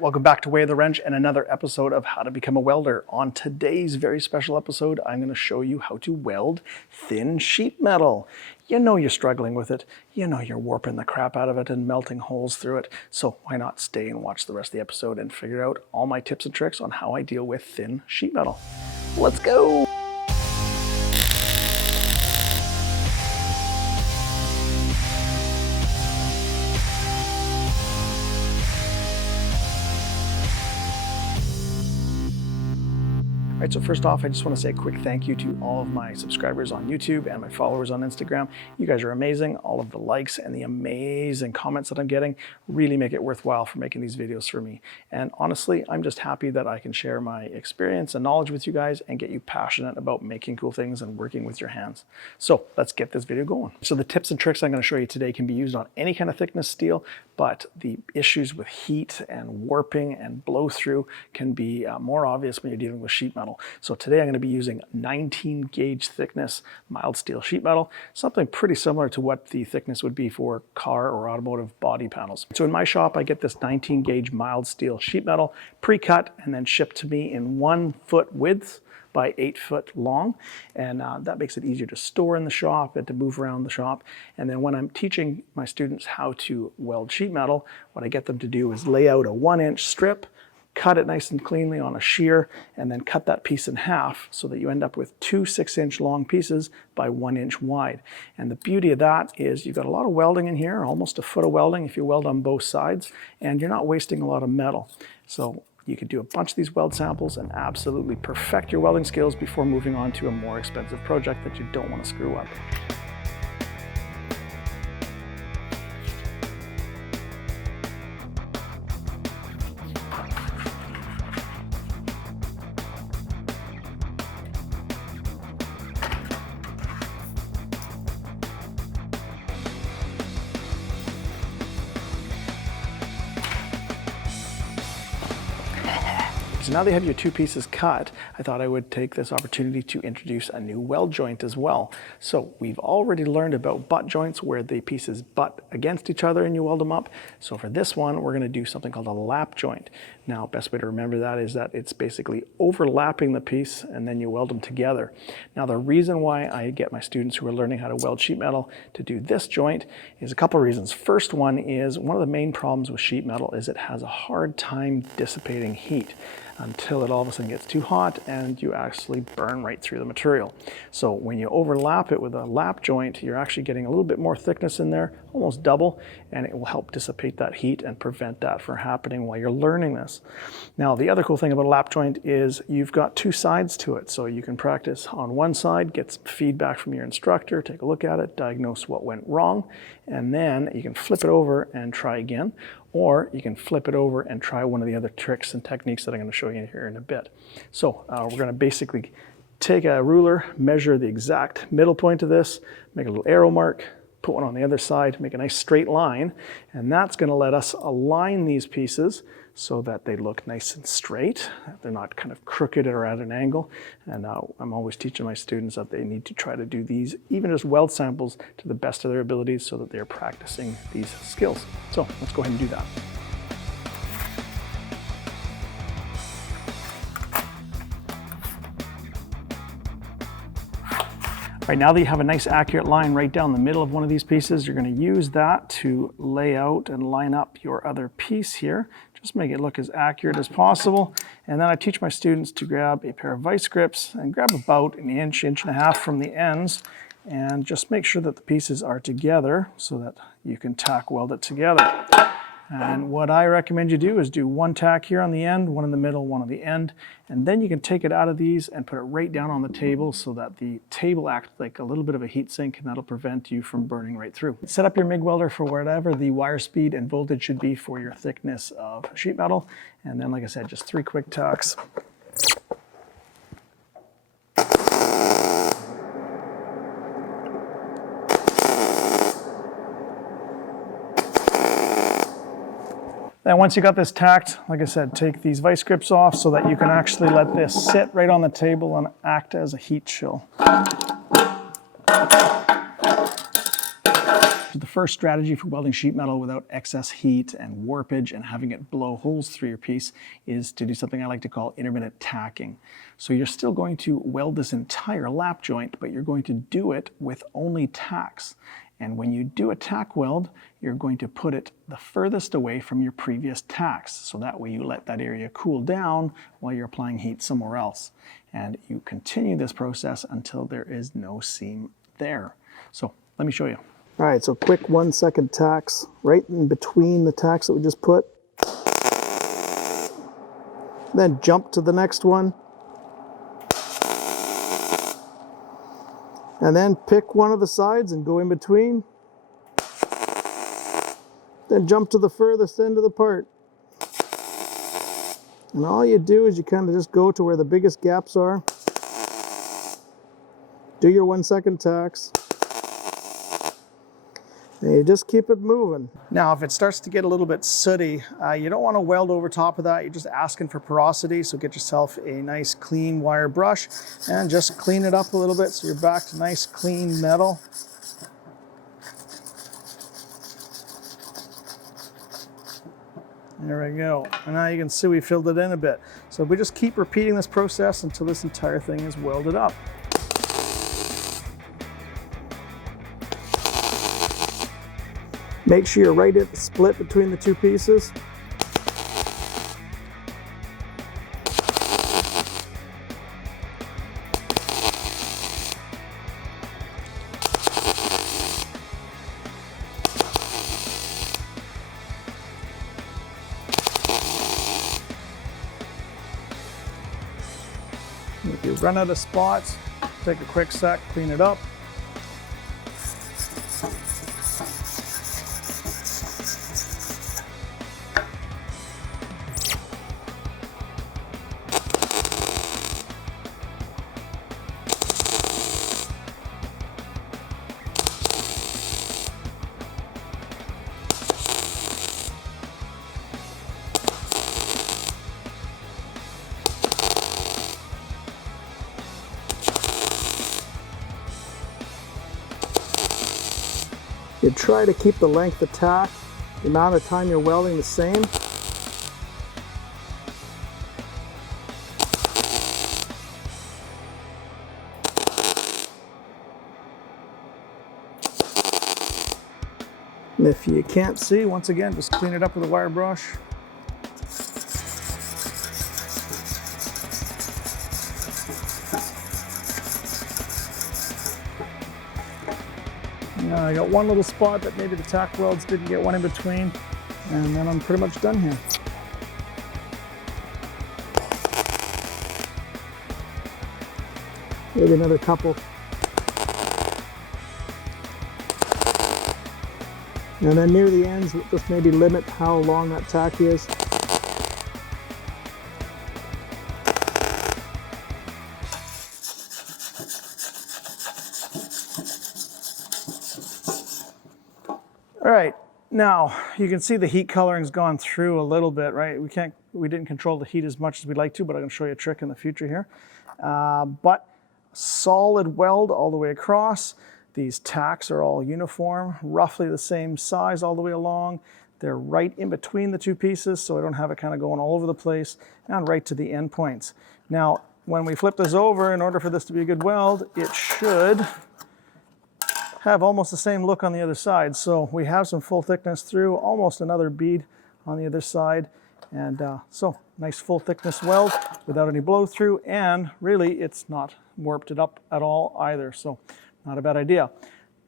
Welcome back to Way of the Wrench and another episode of How to Become a Welder. On today's very special episode, I'm going to show you how to weld thin sheet metal. You know you're struggling with it. You know you're warping the crap out of it and melting holes through it. So why not stay and watch the rest of the episode and figure out all my tips and tricks on how I deal with thin sheet metal. Let's go! All right, so first off, I just want to say a quick thank you to all of my subscribers on YouTube and my followers on Instagram. You guys are amazing. All of the likes and the amazing comments that I'm getting really make it worthwhile for making these videos for me. And honestly, I'm just happy that I can share my experience and knowledge with you guys and get you passionate about making cool things and working with your hands. So let's get this video going. So the tips and tricks I'm going to show you today can be used on any kind of thickness steel, but the issues with heat and warping and blow through can be more obvious when you're dealing with sheet metal. So today I'm going to be using 19 gauge thickness mild steel sheet metal, something pretty similar to what the thickness would be for car or automotive body panels. So in my shop, I get this 19 gauge mild steel sheet metal pre-cut and then shipped to me in 1 foot width by 8 foot long, and that makes it easier to store in the shop and to move around the shop. And then when I'm teaching my students how to weld sheet metal, what I get them to do is lay out a 1-inch strip, cut it nice and cleanly on a shear, and then cut that piece in half so that you end up with 2 6-inch long pieces by 1 inch wide. And the beauty of that is you've got a lot of welding in here, almost a foot of welding if you weld on both sides, and you're not wasting a lot of metal. So you could do a bunch of these weld samples and absolutely perfect your welding skills before moving on to a more expensive project that you don't want to screw up. So now that you have your 2 pieces cut, I thought I would take this opportunity to introduce a new weld joint as well. So we've already learned about butt joints where the pieces butt against each other and you weld them up. So for this one, we're going to do something called a lap joint. Now, best way to remember that is that it's basically overlapping the piece and then you weld them together. Now, the reason why I get my students who are learning how to weld sheet metal to do this joint is a couple of reasons. First one is one of the main problems with sheet metal is it has a hard time dissipating heat until it all of a sudden gets too hot and you actually burn right through the material. So when you overlap it with a lap joint, you're actually getting a little bit more thickness in there, almost double, and it will help dissipate that heat and prevent that from happening while you're learning this. Now, the other cool thing about a lap joint is you've got 2 sides to it. So you can practice on one side, get some feedback from your instructor, take a look at it, diagnose what went wrong, and then you can flip it over and try again. Or you can flip it over and try one of the other tricks and techniques that I'm going to show you here in a bit. So we're going to basically take a ruler, measure the exact middle point of this, make a little arrow mark, put one on the other side, make a nice straight line, and that's going to let us align these pieces so that they look nice and straight. They're not kind of crooked or at an angle. And I'm always teaching my students that they need to try to do these, even as weld samples, to the best of their abilities so that they're practicing these skills. So let's go ahead and do that. All right, now that you have a nice accurate line right down the middle of one of these pieces, you're going to use that to lay out and line up your other piece here. Just make it look as accurate as possible. And then I teach my students to grab a pair of vice grips and grab about an inch, inch and a half from the ends, and just make sure that the pieces are together so that you can tack weld it together. And what I recommend you do is do 1 tack here on the end, 1 in the middle, 1 on the end, and then you can take it out of these and put it right down on the table so that the table acts like a little bit of a heat sink, and that'll prevent you from burning right through. Set up your MIG welder for whatever the wire speed and voltage should be for your thickness of sheet metal, and then like I said, just 3 quick tacks. Then once you got this tacked, like I said, take these vice grips off so that you can actually let this sit right on the table and act as a heat shield. So the first strategy for welding sheet metal without excess heat and warpage and having it blow holes through your piece is to do something I like to call intermittent tacking. So you're still going to weld this entire lap joint, but you're going to do it with only tacks. And when you do a tack weld, you're going to put it the furthest away from your previous tacks. So that way you let that area cool down while you're applying heat somewhere else. And you continue this process until there is no seam there. So let me show you. All right, so quick 1 second tacks right in between the tacks that we just put. Then jump to the next one. And then pick one of the sides and go in between. Then jump to the furthest end of the part. And all you do is you kind of just go to where the biggest gaps are. Do your 1 second tacks. And you just keep it moving. Now, if it starts to get a little bit sooty, you don't want to weld over top of that. You're just asking for porosity. So get yourself a nice clean wire brush and just clean it up a little bit so you're back to nice clean metal. There we go. And now you can see we filled it in a bit. So we just keep repeating this process until this entire thing is welded up. Make sure you're right at the split between the two pieces. If you run out of spots, take a quick sec, clean it up. You try to keep the length of tack, the amount of time you're welding the same. And if you can't see, once again, just clean it up with a wire brush. I got one little spot that maybe the tack welds didn't get one in between, and then I'm pretty much done here. Maybe another couple. And then near the ends, just maybe limit how long that tack is. All right, now you can see the heat coloring's gone through a little bit, right? We didn't control the heat as much as we'd like to, but I'm going to show you a trick in the future here. But solid weld all the way across. These tacks are all uniform, roughly the same size all the way along. They're right in between the two pieces, so I don't have it kind of going all over the place, and right to the end points. Now, when we flip this over, in order for this to be a good weld, it should have almost the same look on the other side. So we have some full thickness through, almost another bead on the other side. And so nice full thickness weld without any blow through, and really it's not warped it up at all either. So not a bad idea.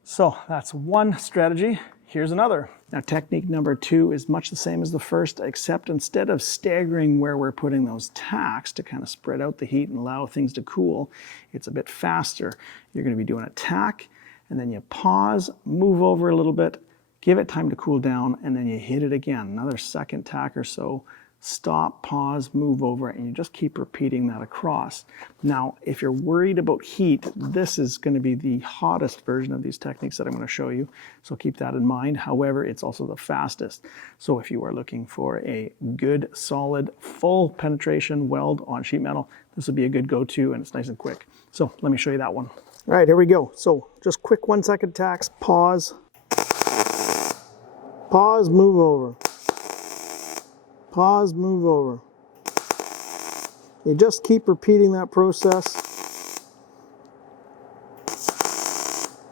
So that's one strategy. Here's another. Now technique number 2 is much the same as the first, except instead of staggering where we're putting those tacks to kind of spread out the heat and allow things to cool, it's a bit faster. You're going to be doing a tack, and then you pause, move over a little bit, give it time to cool down, and then you hit it again. Another second tack or so, stop, pause, move over, and you just keep repeating that across. Now, if you're worried about heat, this is going to be the hottest version of these techniques that I'm going to show you, so keep that in mind. However, it's also the fastest. So if you are looking for a good, solid, full penetration weld on sheet metal, this would be a good go-to, and it's nice and quick. So let me show you that one. All right, here we go. So just quick 1 second tacks, pause. Pause, move over. Pause, move over. You just keep repeating that process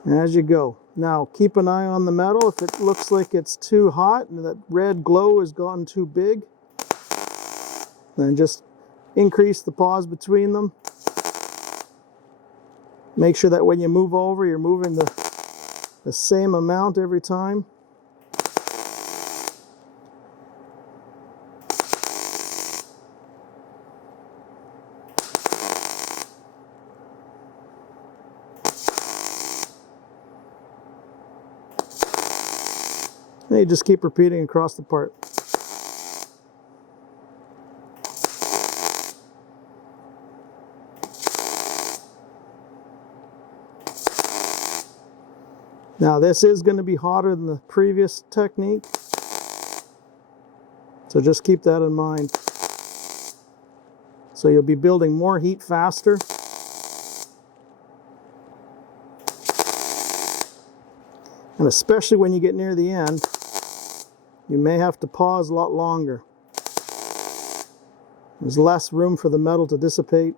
as you go. Now, keep an eye on the metal. If it looks like it's too hot and that red glow has gotten too big, then just increase the pause between them. Make sure that when you move over, you're moving the same amount every time. And you just keep repeating across the part. Now this is going to be hotter than the previous technique, so just keep that in mind. So you'll be building more heat faster. And especially when you get near the end, you may have to pause a lot longer. There's less room for the metal to dissipate.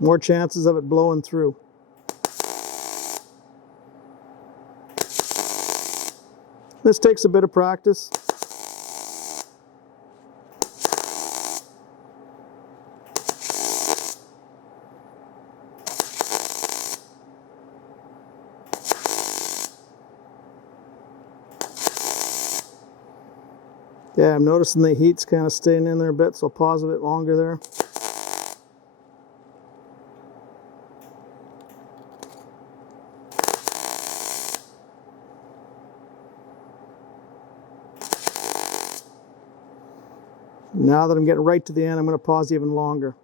More chances of it blowing through. This takes a bit of practice. Yeah, I'm noticing the heat's kind of staying in there a bit, so I'll pause a bit longer there. Now that I'm getting right to the end, I'm going to pause even longer.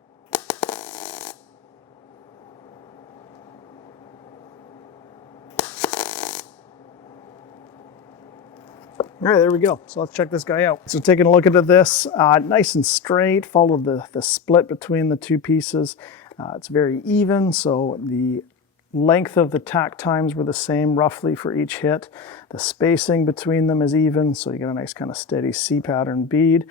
All right, there we go. So let's check this guy out. So taking a look at this, nice and straight, follow the split between the two pieces. It's very even, so the length of the tack times were the same roughly for each hit. The spacing between them is even, so you get a nice kind of steady C-pattern bead.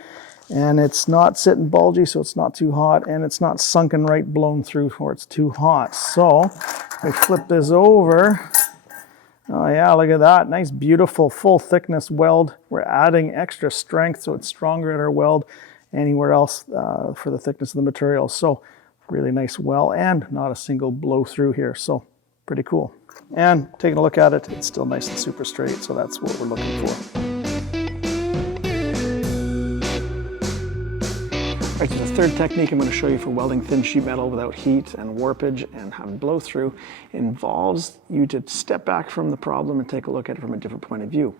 And it's not sitting bulgy, so it's not too hot, and it's not sunken right, blown through, or it's too hot. So we flip this over. Oh yeah, look at that. Nice, beautiful, full thickness weld. We're adding extra strength, so it's stronger at our weld anywhere else for the thickness of the material. So really nice weld, and not a single blow through here. So pretty cool. And taking a look at it, it's still nice and super straight, so that's what we're looking for. All right, so the third technique I'm going to show you for welding thin sheet metal without heat and warpage and having blow through involves you to step back from the problem and take a look at it from a different point of view.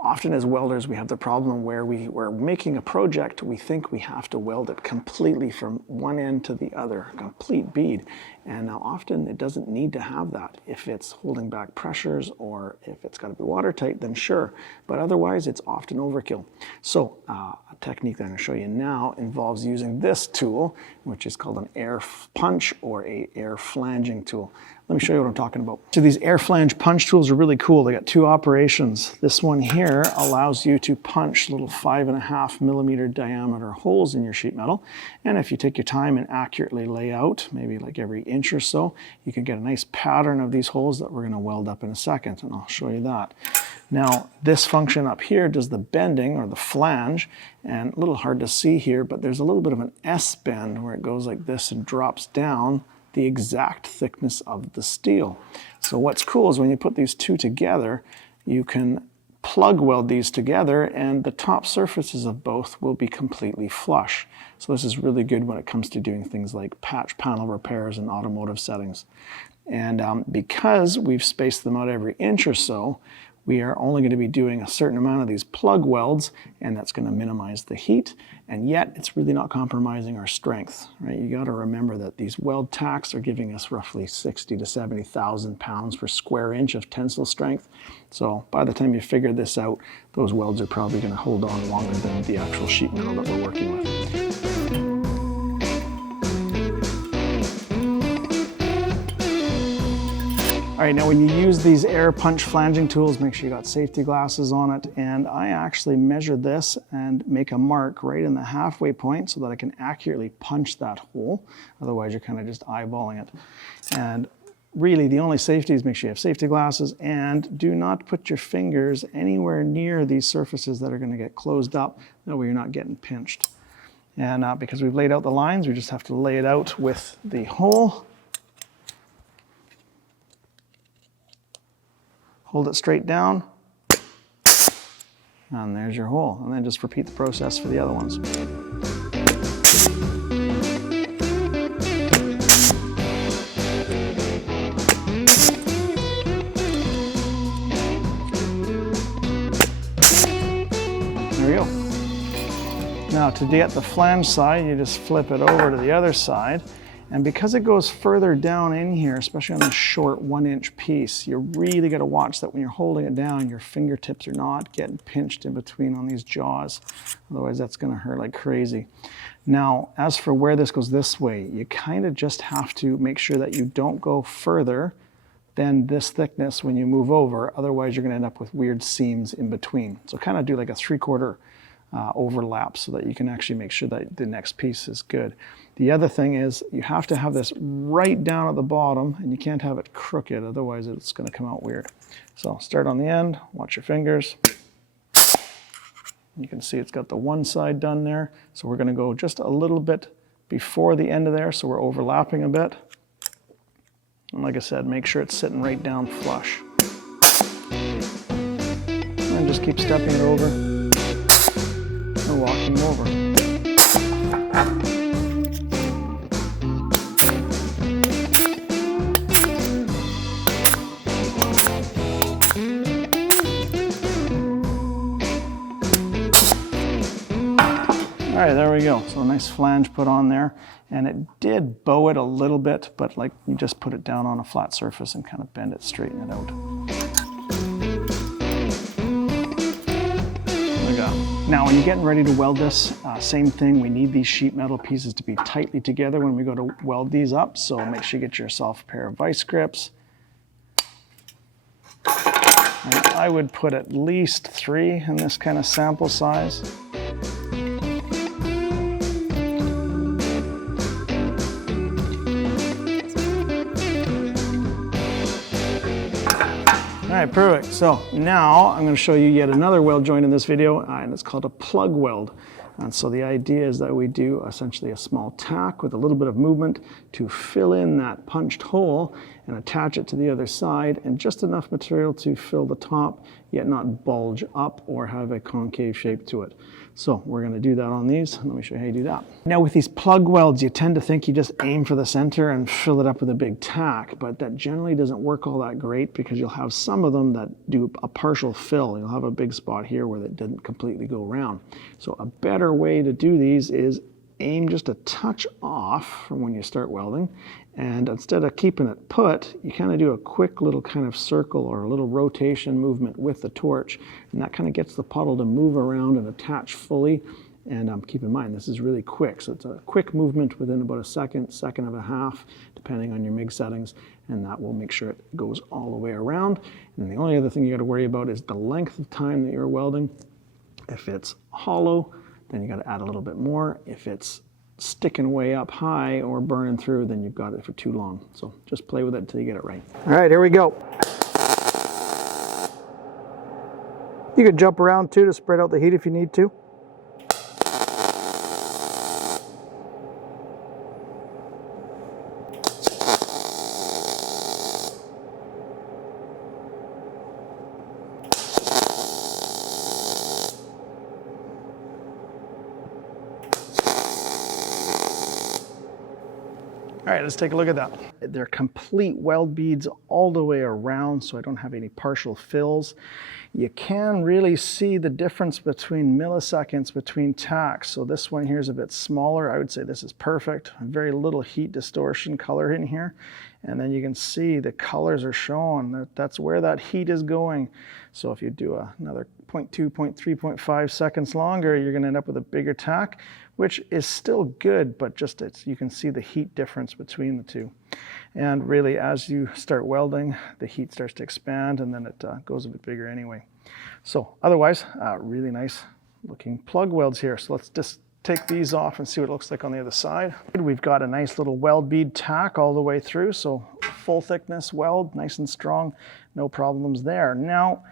Often as welders, we have the problem where we're making a project, we think we have to weld it completely from one end to the other, a complete bead. And now often it doesn't need to have that. If it's holding back pressures or if it's got to be watertight, then sure. But otherwise, it's often overkill. So a technique that I'm going to show you now involves using this tool, which is called an air punch or a air flanging tool. Let me show you what I'm talking about. So these air flange punch tools are really cool. They got two operations. This one here allows you to punch little 5.5 millimeter diameter holes in your sheet metal. And if you take your time and accurately lay out, maybe like every inch or so, you can get a nice pattern of these holes that we're going to weld up in a second, and I'll show you that. Now, this function up here does the bending or the flange, and a little hard to see here, but there's a little bit of an S bend where it goes like this and drops down the exact thickness of the steel. So what's cool is when you put these two together, you can plug weld these together and the top surfaces of both will be completely flush. So this is really good when it comes to doing things like patch panel repairs in automotive settings. And because we've spaced them out every inch or so, we are only going to be doing a certain amount of these plug welds, and that's going to minimize the heat, and yet it's really not compromising our strength, right? You got to remember that these weld tacks are giving us roughly 60 to 70,000 pounds per square inch of tensile strength. So by the time you figure this out, those welds are probably going to hold on longer than the actual sheet metal that we're working with. All right, now when you use these air punch flanging tools, make sure you got safety glasses on it. And I actually measure this and make a mark right in the halfway point so that I can accurately punch that hole. Otherwise, you're kind of just eyeballing it. And really, the only safety is make sure you have safety glasses, and do not put your fingers anywhere near these surfaces that are going to get closed up. That way you're not getting pinched. And because we've laid out the lines, we just have to lay it out with the hole. Hold it straight down, and there's your hole. And then just repeat the process for the other ones. There we go. Now to get the flange side, you just flip it over to the other side. And because it goes further down in here, especially on this short 1-inch piece, you really got to watch that when you're holding it down, your fingertips are not getting pinched in between on these jaws. Otherwise, that's going to hurt like crazy. Now, as for where this goes this way, you kind of just have to make sure that you don't go further than this thickness when you move over. Otherwise, you're going to end up with weird seams in between. So kind of do like a 3/4 overlap so that you can actually make sure that the next piece is good. The other thing is you have to have this right down at the bottom, and you can't have it crooked, otherwise it's going to come out weird. So start on the end, watch your fingers. You can see it's got the one side done there. So we're going to go just a little bit before the end of there, so we're overlapping a bit. And like I said, make sure it's sitting right down flush. And just keep stepping it over and walking over. All right, there we go. So a nice flange put on there, and it did bow it a little bit, but like you just put it down on a flat surface and kind of bend it, straighten it out. There we go. Now, when you're getting ready to weld this, same thing, we need these sheet metal pieces to be tightly together when we go to weld these up, so make sure you get yourself a pair of vice grips. And I would put at least 3 in this kind of sample size. All right, perfect. So now I'm going to show you yet another weld joint in this video, and it's called a plug weld. And so the idea is that we do essentially a small tack with a little bit of movement to fill in that punched hole and attach it to the other side, and just enough material to fill the top, yet not bulge up or have a concave shape to it. So we're going to do that on these. Let me show you how you do that. Now with these plug welds, you tend to think you just aim for the center and fill it up with a big tack, but that generally doesn't work all that great because you'll have some of them that do a partial fill. You'll have a big spot here where it didn't completely go around. So a better way to do these is aim just a touch off from when you start welding, and instead of keeping it put, you kind of do a quick little kind of circle or a little rotation movement with the torch, and that kind of gets the puddle to move around and attach fully. And keep in mind, this is really quick, so it's a quick movement within about a second and a half, depending on your MIG settings, and that will make sure it goes all the way around. And the only other thing you got to worry about is the length of time that you're welding. If it's hollow, then you got to add a little bit more. If it's sticking way up high or burning through, then you've got it for too long. So just play with it until you get it right. All right, here we go. You can jump around too to spread out the heat if you need to. All right, let's take a look at that. They're complete weld beads all the way around, so I don't have any partial fills. You can really see the difference between milliseconds between tacks. So this one here is a bit smaller. I would say this is perfect. Very little heat distortion color in here. And then you can see the colors are showing. That's where that heat is going. So if you do another 0.2, 0.3, 0.5 seconds longer, you're going to end up with a bigger tack, which is still good, but just you can see the heat difference between the two. And really, as you start welding, the heat starts to expand, and then it goes a bit bigger anyway. So otherwise, really nice looking plug welds here. So let's just take these off and see what it looks like on the other side. We've got a nice little weld bead tack all the way through, so full thickness weld, nice and strong, no problems there. Now,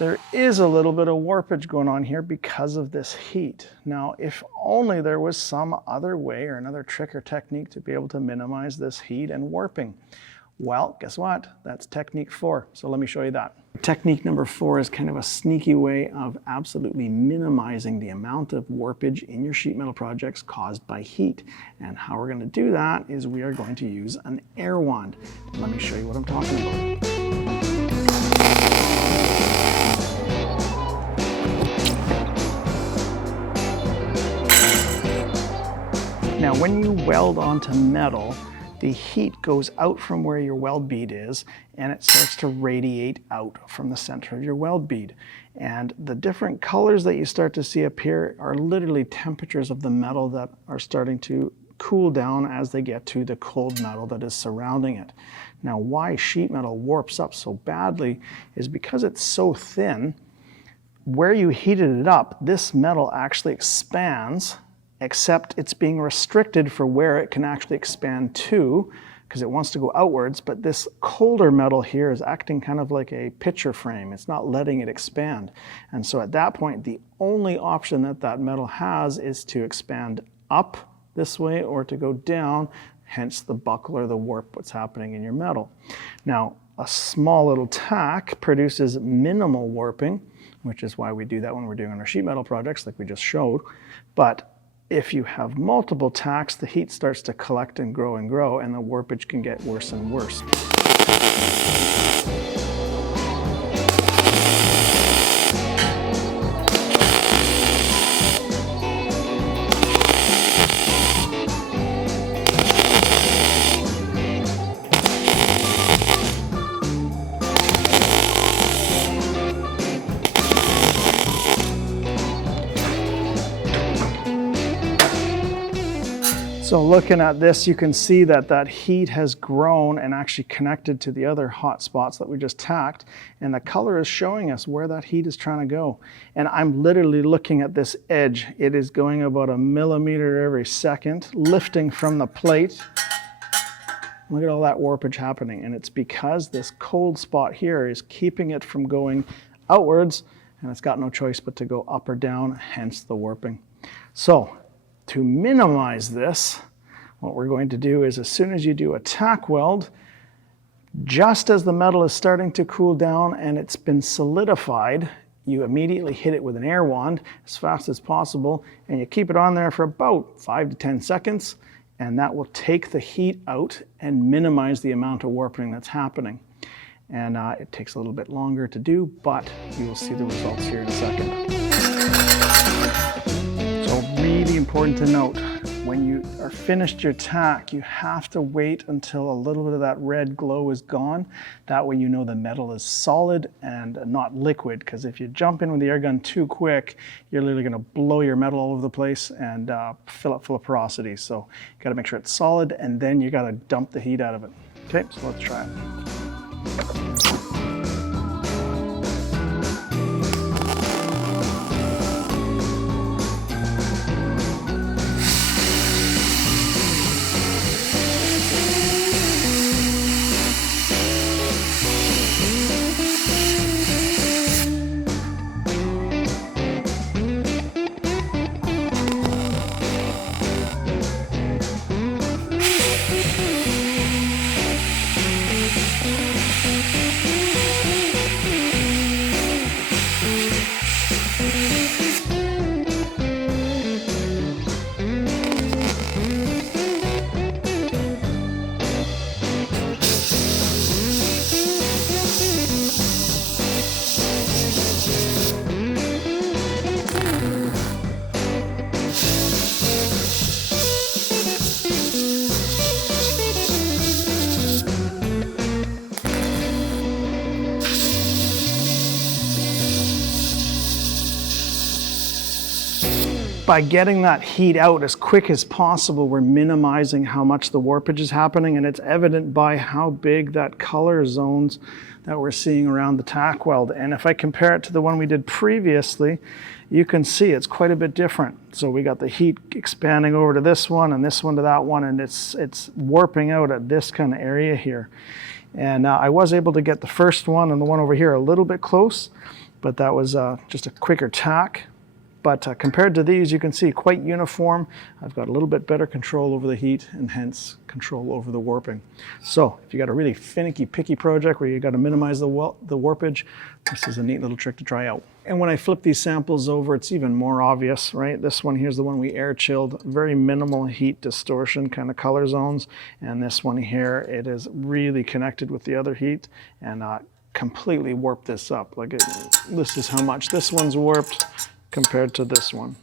there is a little bit of warpage going on here because of this heat. Now, if only there was some other way or another trick or technique to be able to minimize this heat and warping. Well, guess what? That's technique 4. So let me show you that. Technique number 4 is kind of a sneaky way of absolutely minimizing the amount of warpage in your sheet metal projects caused by heat. And how we're going to do that is we are going to use an air wand. Let me show you what I'm talking about. Now, when you weld onto metal, the heat goes out from where your weld bead is, and it starts to radiate out from the center of your weld bead. And the different colors that you start to see appear are literally temperatures of the metal that are starting to cool down as they get to the cold metal that is surrounding it. Now, why sheet metal warps up so badly is because it's so thin. Where you heated it up, this metal actually expands, except it's being restricted for where it can actually expand to, because it wants to go outwards, but this colder metal here is acting kind of like a picture frame. It's not letting it expand. And so at that point, the only option that that metal has is to expand up this way or to go down, hence the buckle or the warp, what's happening in your metal. Now, a small little tack produces minimal warping, which is why we do that when we're doing our sheet metal projects like we just showed. But if you have multiple tacks, the heat starts to collect and grow, and the warpage can get worse and worse. So looking at this, you can see that that heat has grown and actually connected to the other hot spots that we just tacked. And the color is showing us where that heat is trying to go. And I'm literally looking at this edge. It is going about 1 millimeter every second, lifting from the plate. Look at all that warpage happening. And it's because this cold spot here is keeping it from going outwards, and it's got no choice but to go up or down, hence the warping. So, to minimize this, what we're going to do is as soon as you do a tack weld, just as the metal is starting to cool down and it's been solidified, you immediately hit it with an air wand as fast as possible, and you keep it on there for about 5 to 10 seconds, and that will take the heat out and minimize the amount of warping that's happening. And it takes a little bit longer to do, but you will see the results here in a second. So really important to note, when you are finished your tack, you have to wait until a little bit of that red glow is gone. That way you know the metal is solid and not liquid, because if you jump in with the air gun too quick, you're literally going to blow your metal all over the place and fill it full of porosity. So you got to make sure it's solid, and then you got to dump the heat out of it. Okay, so let's try it. by getting that heat out as quick as possible, we're minimizing how much the warpage is happening, and it's evident by how big that color zones that we're seeing around the tack weld. And if I compare it to the one we did previously, you can see it's quite a bit different. So we got the heat expanding over to this one and this one to that one, and it's warping out at this kind of area here. And I was able to get the first one and the one over here a little bit close, but that was just a quicker tack. But compared to these, you can see quite uniform. I've got a little bit better control over the heat and hence control over the warping. So if you got a really finicky, picky project where you got to minimize the warpage, this is a neat little trick to try out. And when I flip these samples over, it's even more obvious, right? This one here's the one we air chilled, very minimal heat distortion kind of color zones. And this one here, it is really connected with the other heat and completely warped this up. This is how much this one's warped compared to this one.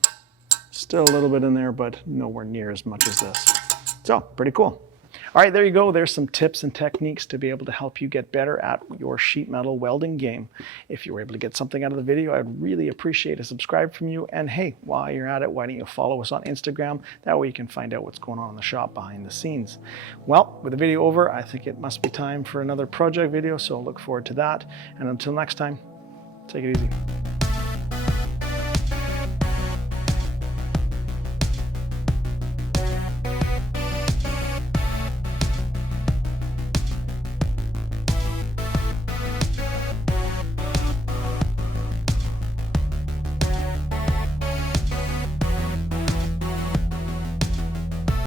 Still a little bit in there, but nowhere near as much as this. So, pretty cool. All right, there you go. There's some tips and techniques to be able to help you get better at your sheet metal welding game. If you were able to get something out of the video, I'd really appreciate a subscribe from you. And hey, while you're at it, why don't you follow us on Instagram? That way you can find out what's going on in the shop behind the scenes. Well, with the video over, I think it must be time for another project video, so look forward to that. And until next time, take it easy.